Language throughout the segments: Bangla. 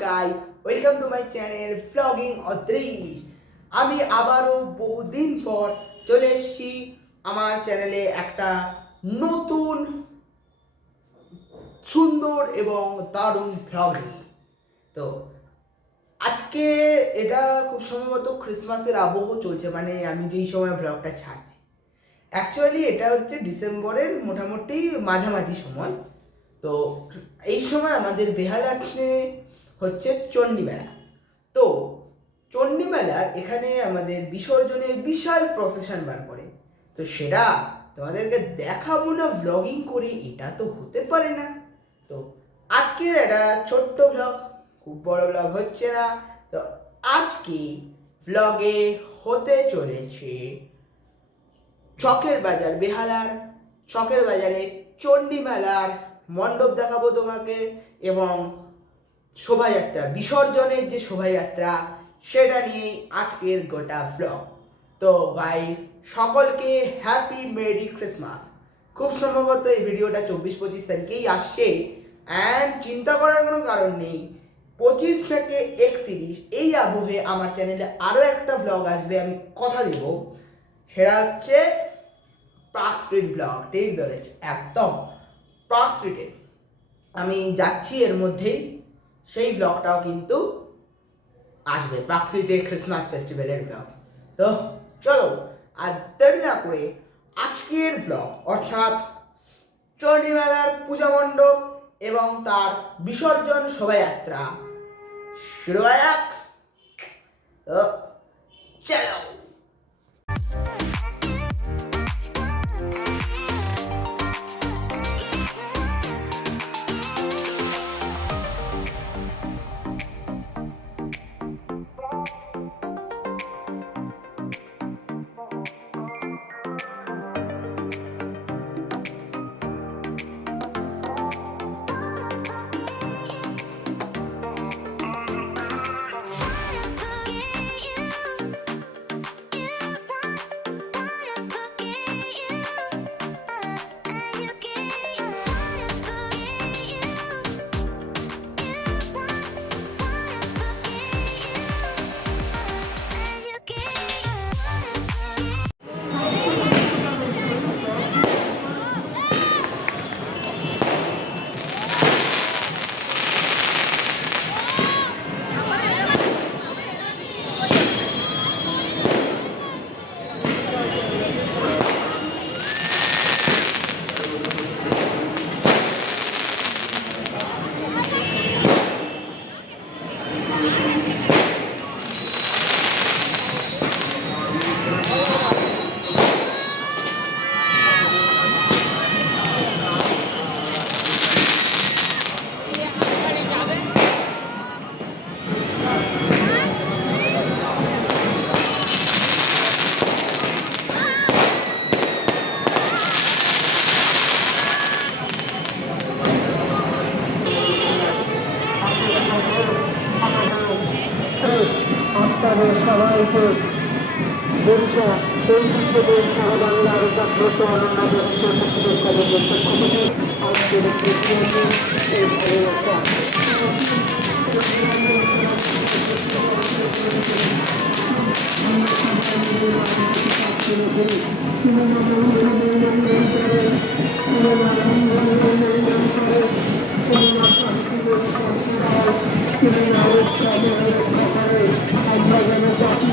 guys, welcome to my channel Vlogging Odrish. আমি আবারও বহুদিন পর চলে এসেছি আমার চ্যানেলে একটা নতুন সুন্দর এবং দারুণ ভ্লগ নিয়ে। তো আজকে এটা খুব সম্ভবত ক্রিসমাসের আবহ চলছে, মানে আমি যেই সময় ভ্লগটা ছাড়ছি। অ্যাকচুয়ালি এটা হচ্ছে ডিসেম্বরের মোটামুটি মাঝামাঝি সময়। তো এই সময় আমাদের বেহালাতে হচ্ছে চণ্ডীমেলা। তো চণ্ডীমেলার এখানে আমাদের বিসর্জনে বিশাল প্রসেশন বার করে। তো সেটা তোমাদেরকে দেখাবো না ভ্লগিং করে, এটা তো হতে পারে না। তো আজকে একটা ছোট্ট ভ্লগ, খুব বড় ভ্লগ হচ্ছে না। তো আজকে ভ্লগে হতে চলেছে চকের বাজার, বেহালার চকের বাজারে চণ্ডীমেলার মণ্ডপ দেখাবো তোমাকে, এবং শোভাযাত্রা, বিসর্জনের যে শোভাযাত্রা সেটা নিয়ে আজকের গোটা ভ্লগ। তো গাইস, সকলকে হ্যাপি মেরি ক্রিসমাস। খুব সম্ভবত এই ভিডিওটা 24-25 তারিখেই আসছে, অ্যান্ড চিন্তা করার কোনো কারণ নেই, 25 থেকে 31 এই আবহে আমার চ্যানেলে আরও একটা ভ্লগ আসবে, আমি কথা দেব। সেটা হচ্ছে পার্ক স্ট্রিট ব্লগ। ঠিক ধরেছে, একদম পার্ক স্ট্রিটে আমি যাচ্ছি, এর মধ্যেই সেই ব্লগটাও কিন্তু আসবে, পার্ক স্ট্রিটে ক্রিসমাস ফেস্টিভ্যালের ব্লগ। তো চলো আর দেরি না করে আজকের ব্লগ অর্থাৎ চণ্ডীমেলার পূজা মণ্ডপ এবং তার বিসর্জন শোভাযাত্রা শুরু করা যাক। তো চলো। আপনাদের সবাইকে বরিশা ঐতিহ্যদের সারা বাংলার জাগ্রত অনন্য আজকের এই ভালোবাসা আমরা যেন জাতি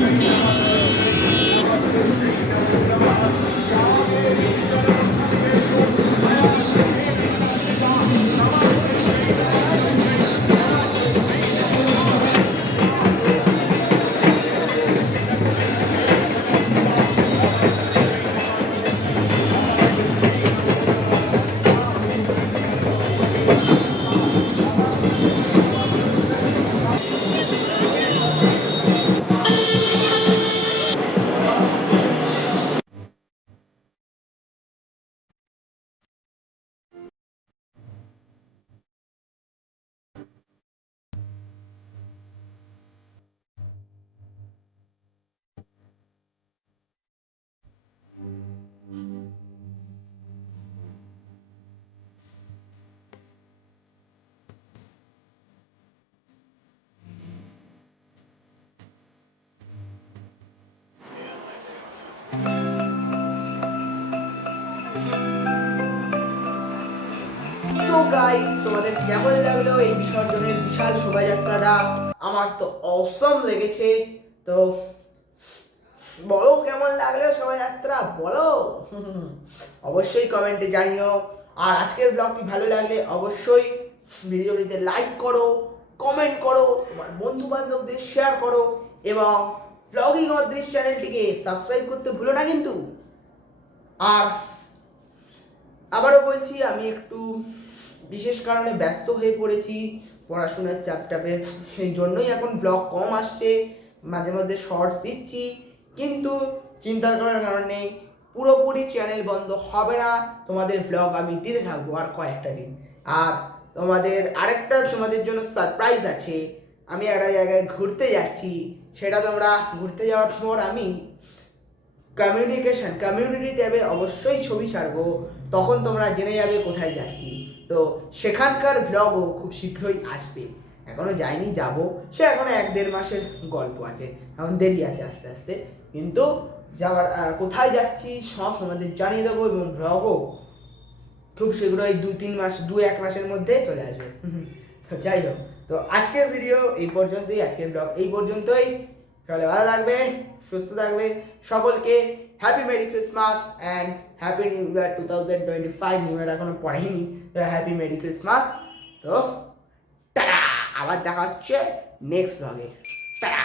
তো গাইস, তোমাদের কেমন লাগলো এই বিসর্জনের বিশাল শোভাযাত্রাটা? আমার তো অসম লেগেছে। তো বলো কেমন লাগলো শোভাযাত্রা, বলো। অবশ্যই কমেন্টে জানিও। আর আজকের ব্লগটি ভালো লাগলে অবশ্যই ভিডিওটিতে লাইক করো, কমেন্ট করো, তোমার বন্ধু বান্ধবদের শেয়ার করো এবং ব্লগিং অদৃশ্য চ্যানেলটিকে সাবস্ক্রাইব করতে ভুলো না কিন্তু। আর আবারও বলছি, আমি একটু বিশেষ কারণে ব্যস্ত হয়ে পড়েছি পড়াশোনার চাপটাপে, সেই জন্যই এখন ব্লগ কম আসছে। মাঝে মধ্যে শর্টস দিচ্ছি, কিন্তু চিন্তা করার কারণ নেই, পুরোপুরি চ্যানেল বন্ধ হবে না। তোমাদের ব্লগ আমি দিতে থাকবো আর কয়েকটা দিন। আর তোমাদের জন্য সারপ্রাইজ আছে। আমি একটা জায়গায় ঘুরতে যাচ্ছি, সেটা তোমরা ঘুরতে যাওয়ার পর আমি কমিউনিটি ট্যাবে অবশ্যই ছবি ছাড়বো, তখন তোমরা জেনে যাবে কোথায় যাচ্ছি। তো সেখানকার ভ্লগও খুব শীঘ্রই আসবে। এখনো যাইনি, যাব। সে এখনো 1-1.5 মাসের গল্প আছে, এখন দেরি আছে আস্তে আস্তে। কিন্তু যাওয়ার কোথায় যাচ্ছি সব তোমাদের জানিয়ে দেবো এবং ভ্লগও খুব শীঘ্রই 2-1 মাসের মধ্যে চলে আসবে। তো যাই হোক, তো আজকের ভিডিও এই পর্যন্তই, আজকের ব্লগ এই পর্যন্তই। সবাই ভালো থাকবে, সুস্থ থাকবে। সকলকে happy merry Christmas and happy new year 2025। New year এখনো পড়েনি, তো হ্যাপি মেরি ক্রিসমাস। তো টাটা, আবার দেখা হচ্ছে নেক্সট ব্লগে। টাটা।